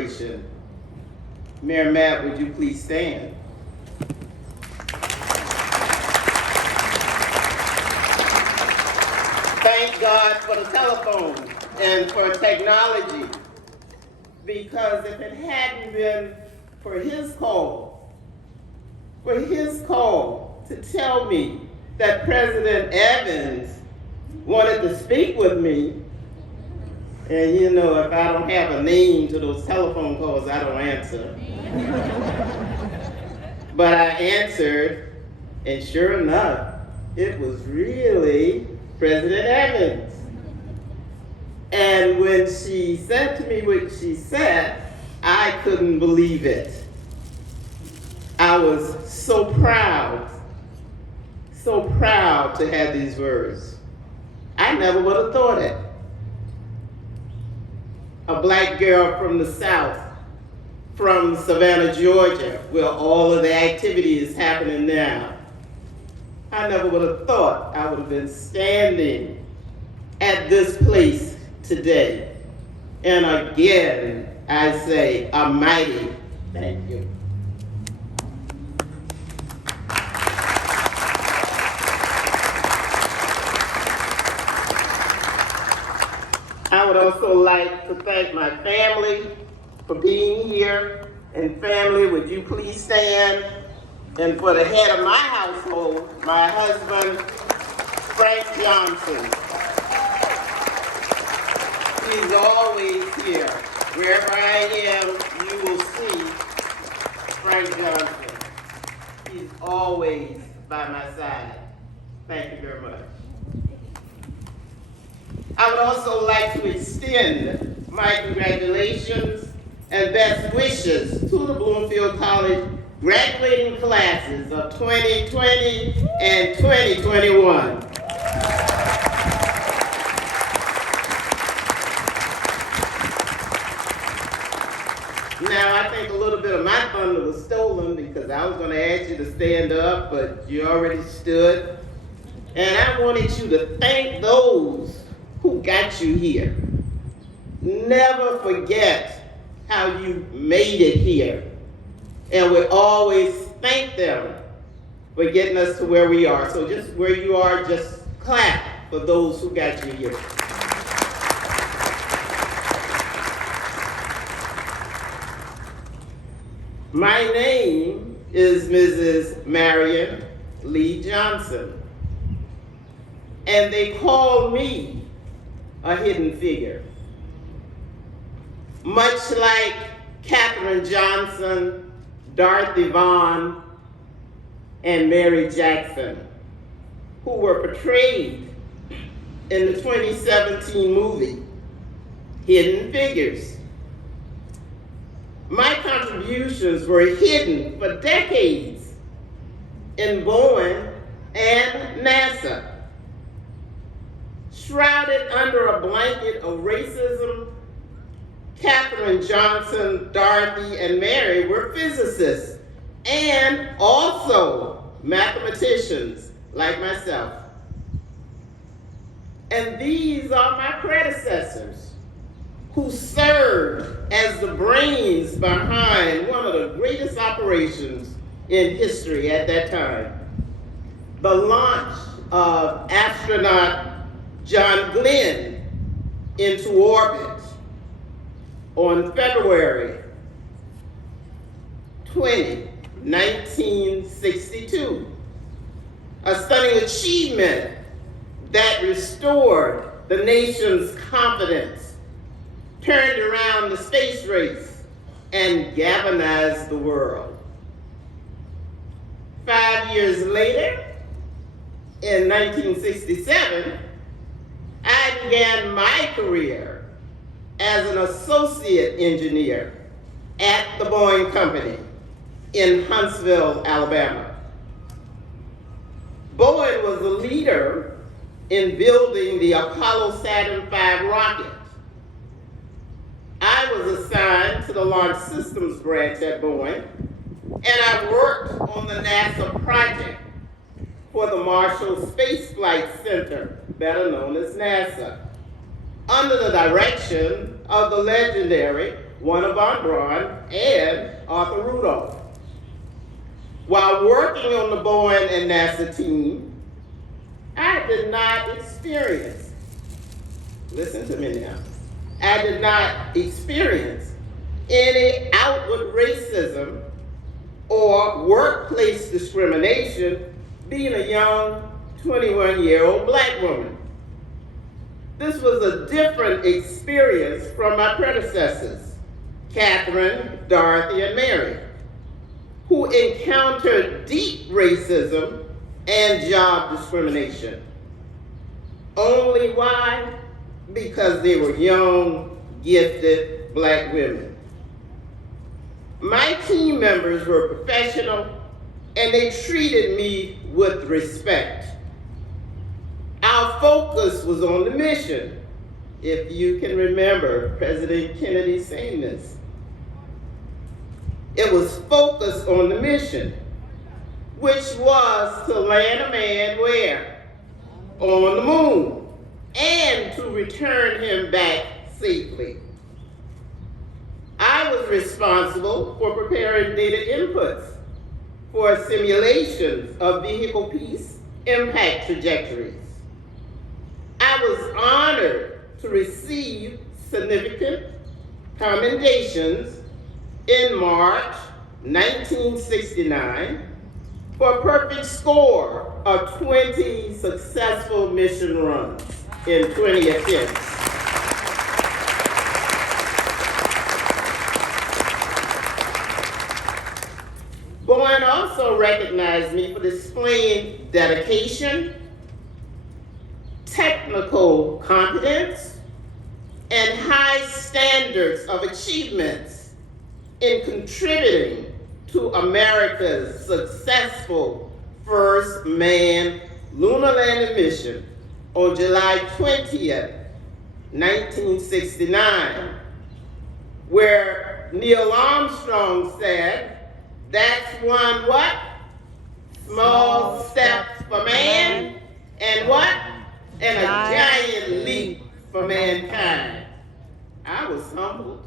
inauguration. Mayor Matt, would you please stand? Thank God for the telephone and for technology, because if it hadn't been for his call to tell me that President Evans wanted to speak with me, and you know, if I don't have a name to those telephone calls, I don't answer. But I answered, and sure enough, it was really President Evans. And when she said to me what she said, I couldn't believe it. I was so proud to have these words. I never would have thought it. A black girl from the South, from Savannah, Georgia, where all of the activity is happening now. I never would have thought I would have been standing at this place today. And again, I say a mighty thank you. I would also like to thank my family for being here. And family, would you please stand? And for the head of my household, my husband, Frank Johnson. He's always here. Wherever I am, you will see Frank Johnson. He's always by my side. Thank you very much. I would also like to extend my congratulations and best wishes to the Plainfield College graduating classes of 2020 and 2021. Now, I think a little bit of my thunder was stolen because I was going to ask you to stand up, but you already stood. And I wanted you to thank those who got you here. Never forget how you made it here. And we always thank them for getting us to where we are. So just where you are, just clap for those who got you here. My name is Mrs. Marion Lee Johnson. And they call me a hidden figure. Much like Katherine Johnson, Dorothy Vaughan, and Mary Jackson, who were portrayed in the 2017 movie, Hidden Figures. My contributions were hidden for decades in Boeing and NASA. Shrouded under a blanket of racism, Katherine Johnson, Dorothy, and Mary were physicists and also mathematicians like myself. And these are my predecessors who served as the brains behind one of the greatest operations in history at that time, the launch of astronaut John Glenn into orbit on February 20, 1962. A stunning achievement that restored the nation's confidence, turned around the space race, and galvanized the world. 5 years later, in 1967, I began my career as an associate engineer at the Boeing Company in Huntsville, Alabama. Boeing was a leader in building the Apollo Saturn V rocket. I was assigned to the Launch Systems branch at Boeing, and I worked on the NASA project for the Marshall Space Flight Center, better known as NASA, under the direction of the legendary Warner Von Braun, and Arthur Rudolph. While working on the Boeing and NASA team, I did not experience, listen to me now, I did not experience any outward racism or workplace discrimination being a young 21-year-old black woman. This was a different experience from my predecessors, Catherine, Dorothy, and Marion, who encountered deep racism and job discrimination. Only why? Because they were young, gifted black women. My team members were professional and they treated me with respect. Our focus was on the mission. If you can remember President Kennedy saying this. It was focused on the mission, which was to land a man where? On the moon, and to return him back safely. I was responsible for preparing data inputs for simulations of vehicle piece impact trajectories. I was honored to receive significant commendations in March 1969 for a perfect score of 20 successful mission runs in 20 attempts. Boeing also recognized me for displaying dedication, technical competence, and high standards of achievements in contributing to America's successful first manned lunar landing mission on July 20th, 1969, where Neil Armstrong said, "That's one what? Small step for man, and what? And a giant leap for mankind." I was humbled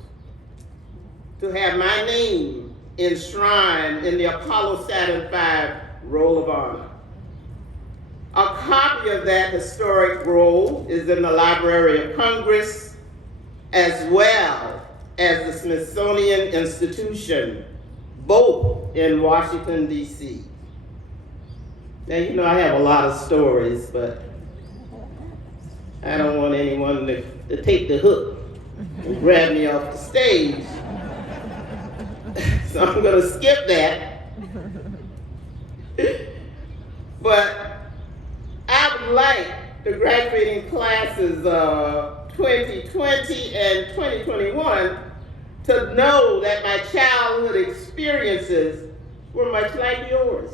to have my name enshrined in the Apollo Saturn V Roll of Honor. A copy of that historic roll is in the Library of Congress, as well as the Smithsonian Institution, both in Washington, D.C. Now, you know I have a lot of stories, but I don't want anyone to take the hook and grab me off the stage. So I'm going to skip that. But I would like the graduating classes of 2020 and 2021 to know that my childhood experiences were much like yours.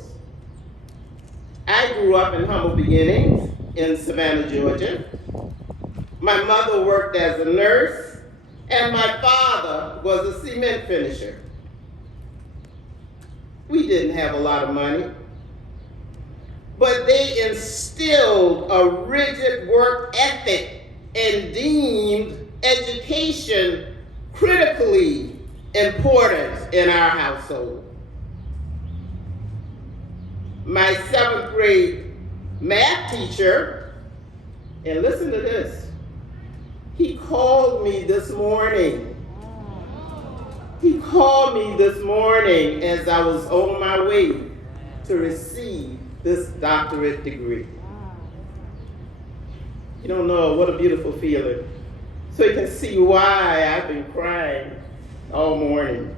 I grew up in humble beginnings in Savannah, Georgia. My mother worked as a nurse, and my father was a cement finisher. We didn't have a lot of money, but they instilled a rigid work ethic and deemed education critically important in our household. My 7th grade math teacher, and listen to this, he called me this morning. He called me this morning as I was on my way to receive this doctorate degree. You don't know what a beautiful feeling. So you can see why I've been crying all morning.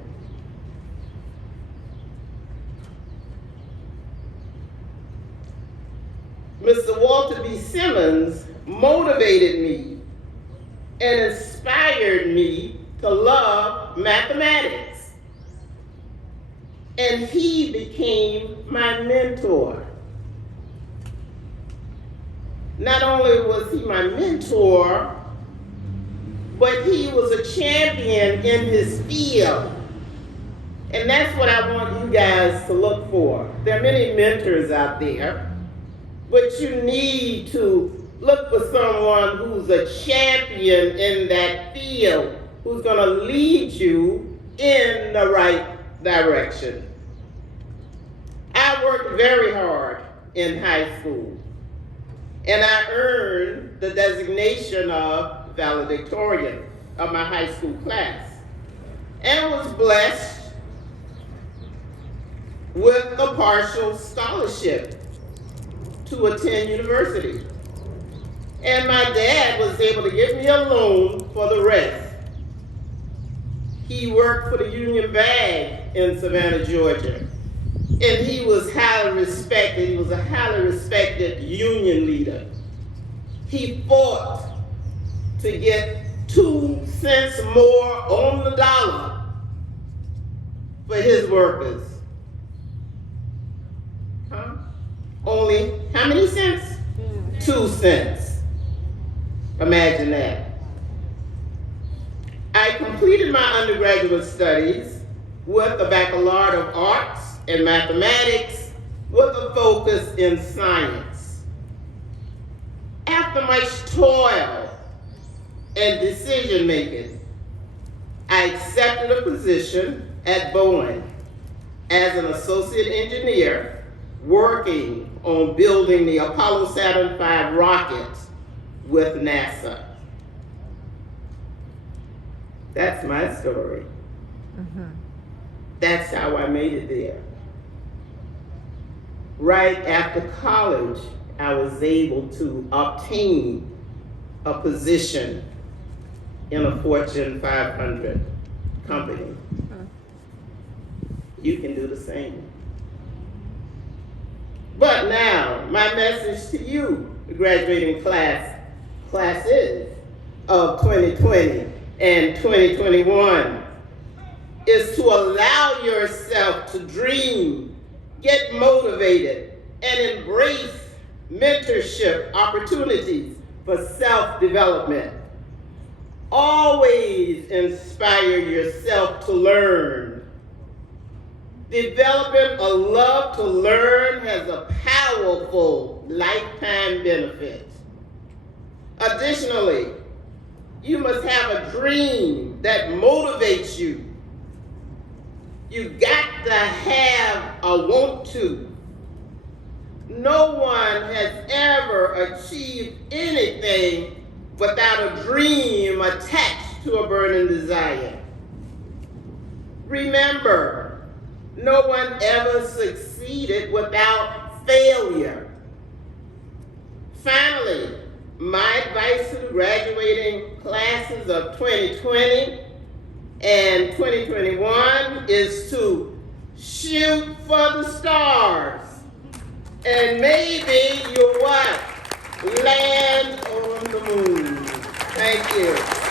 Mr. Walter B. Simmons motivated me and inspired me to love mathematics. And he became my mentor. Not only was he my mentor, but he was a champion in his field. And that's what I want you guys to look for. There are many mentors out there, but you need to look for someone who's a champion in that field who's going to lead you in the right direction. I worked very hard in high school, and I earned the designation of valedictorian of my high school class, and was blessed with a partial scholarship to attend university. And my dad was able to give me a loan for the rest. He worked for the Union Bank in Savannah, Georgia, and he was highly respected. He was a highly respected union leader. He fought to get 2 cents more on the dollar for his workers. Only how many cents? 2 cents. Imagine that. I completed my undergraduate studies with a baccalaureate of arts and mathematics with a focus in science. After much toil and decision making, I accepted a position at Boeing as an associate engineer working on building the Apollo Saturn V rocket with NASA. That's my story. Mm-hmm. That's how I made it there. Right after college, I was able to obtain a position in a Fortune 500 company. Mm-hmm. You can do the same. But now, my message to you, the graduating classes of 2020 and 2021, is to allow yourself to dream, get motivated, and embrace mentorship opportunities for self-development. Always inspire yourself to learn. Developing a love to learn has a powerful lifetime benefit. Additionally, you must have a dream that motivates you. You got to have a want to. No one has ever achieved anything without a dream attached to a burning desire. Remember, no one ever succeeded without failure. Finally, my advice to the graduating classes of 2020 and 2021 is to shoot for the stars. And maybe you'll what? Land on the moon. Thank you.